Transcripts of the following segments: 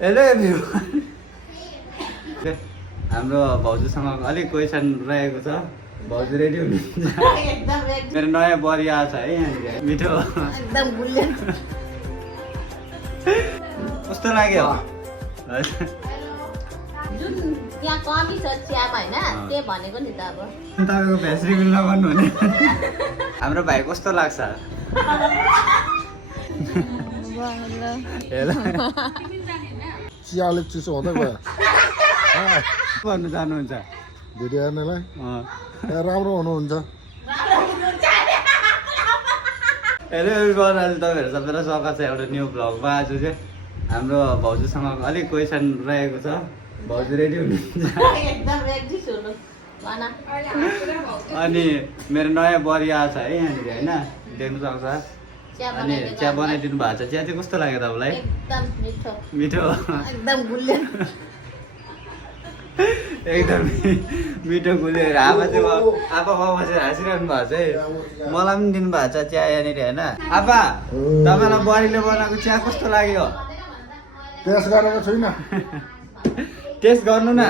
Hello everyone, हाम्रो भाउजूसँग अलिक question रहेको छ। भाउजू रेडी हुनुहुन्छ? मेरो नयाँ बरी आएको छ है यहाँनिर। मिठो एकदम बुल्लियन। कस्तो लाग्यो? जुन त्यहाँ कमी छ चियामा होइन त्यो भनेको नि त। अब तपाईँको भेस रिभिल नगर्नु हुने। हाम्रो भाइ कस्तो लाग्छ? चिया अलिक चिसो हुँदै गयो। भन्नु चाहनुहुन्छ? भिडियो हेर्नेलाई राम्रो हुनुहुन्छ। हेलो एभ्रिवान, आज तपाईँहरू सबैलाई स्वागत छ एउटा न्यू भ्लगमा। आज चाहिँ हाम्रो भाउजूसँग अलिक क्वेसन रहेको छ। भाउजू रेडी हुनुहुन्छ? एकदम रेडी छु। अनि मेरो नयाँ बरी आएको छ है यहाँनिर होइन, देख्नु सक्छ। अनि चिया बनाइदिनु भएको छ। चिया चाहिँ कस्तो लाग्यो तपाईँलाई? एकदम मिठो मिठो, एकदम बुल्लियन। एकदम मिठो गुलिएर आमा चाहिँ आप्पा बसेर हाँसिरहनु भएको छ है। मलाई पनि दिनुभएको छ चिया यहाँनिर होइन। आप्पा, तपाईँलाई बरीले बनाएको चिया कस्तो लाग्यो? टेस्ट गरेको छुइनँ। टेस्ट गर्नु न।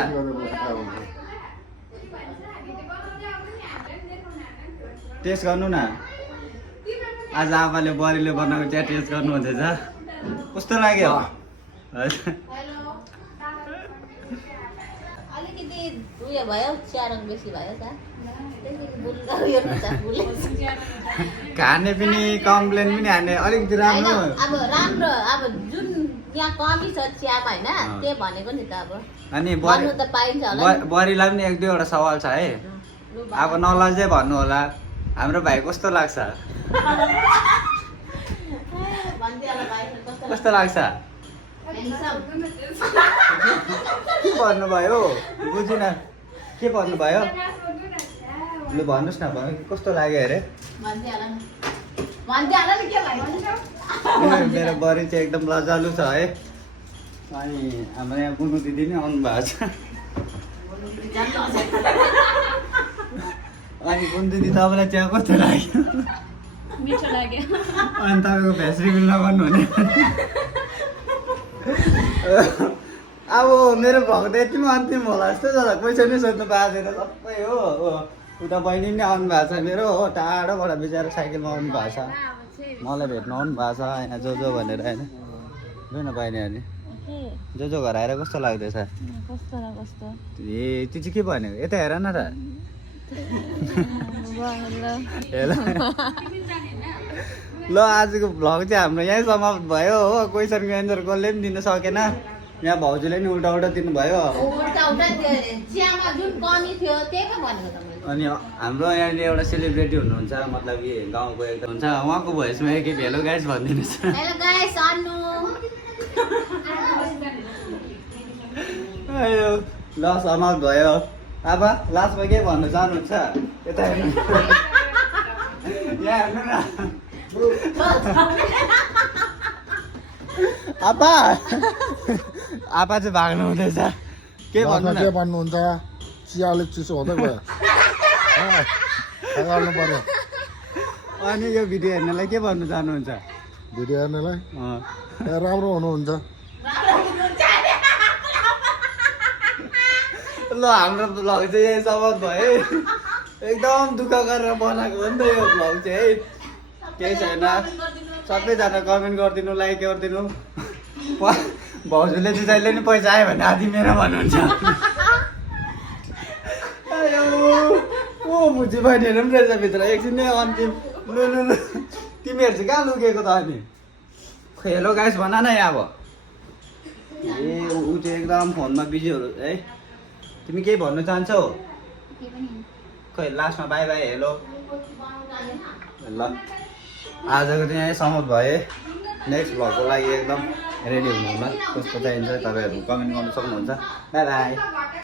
टेस्ट गर्नु न। आज आपाले बरीले बनाएको चिया टेस्ट गर्नु हुँदैछ। कस्तो लाग्यो? अलिकति उयो भयो, चिया रङ बेसी भयो त। खाने पनि कम्प्लेन पनि हाने अलिकति राम्रो। अब राम्रो, अब जुन त्यहाँ कमी छ चियामा होइन त्यो भनेको नि त। अब अनि भन्नु त पाइन्छ होला। बरीलाई पनि एक दुईवटा सवाल छ है। अब नलजै भन्नु होला। हाम्रो भाइ कस्तो लाग्छ? कस्तो लाग्छ? के भन्नुभयो? बुझिन के भन्नुभयो? लु भन्नुहोस् न, कस्तो लाग्यो अरे? मेरो बरी चाहिँ एकदम लजालु छ है। अनि हाम्रो यहाँ बुनु दिदी नै आउनु भएको छ। अनि बुनु दिदी तपाईँलाई चिया कस्तो लाग्यो? मिठो लाग्यो। अनि तपाईँको भेस रिभिल नगर्नु हुने। अब मेरो भ्लग त यतिमा अन्तिम होला जस्तो छ। क्वेसनै सोध्नु पाएको छैन सबै हो। उता बहिनी पनि आउनु भएको छ मेरो हो, टाढोबाट बिचरा साइकलमा आउनु भएको छ। मलाई भेट्नु आउनु भएको छ यहाँ जो भनेर होइन। लु न बहिनी, अनि जो घर आएर कस्तो लाग्दैछ? ए त्यो चाहिँ के भनेको? यता हेर न त। ल आजको भ्लग चाहिँ हाम्रो यहीँ समाप्त भयो हो। क्वेसनको एन्सर कसले पनि दिन सकेन। यहाँ भाउजूले नि उल्टा उल्टा दिनुभयो। अनि हाम्रो यहाँनिर एउटा सेलिब्रेटी हुनुहुन्छ, मतलब कि गाउँको एकदम हुन्छ। उहाँको भोइसमा एक हेलो गाइस भनिदिनुहोस्। ल समाप्त भयो। अब लास्टमा के भन्नु चाहनुहुन्छ? यता हेर्नु, यहाँ हेर्नु न। आपा चाहिँ भाग्नु हुँदैछ। के भन्नुहुन्छ? चिया अलिक चिसो हुँदै गयो। गर्नु पर्यो। अनि यो भिडियो हेर्नेलाई के भन्नु चाहनुहुन्छ? भिडियो हेर्नेलाई राम्रो हुनुहुन्छ। ल हाम्रो भ्लग चाहिँ यही समाप्त भयो। एकदम दुःख गरेर बनाएको हो नि त यो भ्लग चाहिँ है। केही छैन, सबैजना कमेन्ट गरिदिनु, लाइक गरिदिनु। भाउजूले चाहिँ जहिले नि पैसा आयो भने आधी मेरो भन्नुहुन्छ। ओ बुझी बहिनीहरू पनि रहेछ भित्र। एकछिन नै अन्तिम। लु लु लु, तिमीहरू चाहिँ कहाँ लुकेको त? अनि खै हेलो गाइस भन न यहाँ। अब ए ऊ चाहिँ एकदम फोनमा बिजीहरू है। तिमी केही भन्नु चाहन्छौ? खै लास्टमा बाई बाई हेलो। ल आजको चाहिँ यहीँ समाप्त भए। नेक्स्ट भ्लगको लागि एकदम रेडी हुनु होला। कस्तो चाहिन्छ तपाईँहरू कमेन्ट गर्नु सक्नुहुन्छ। By by.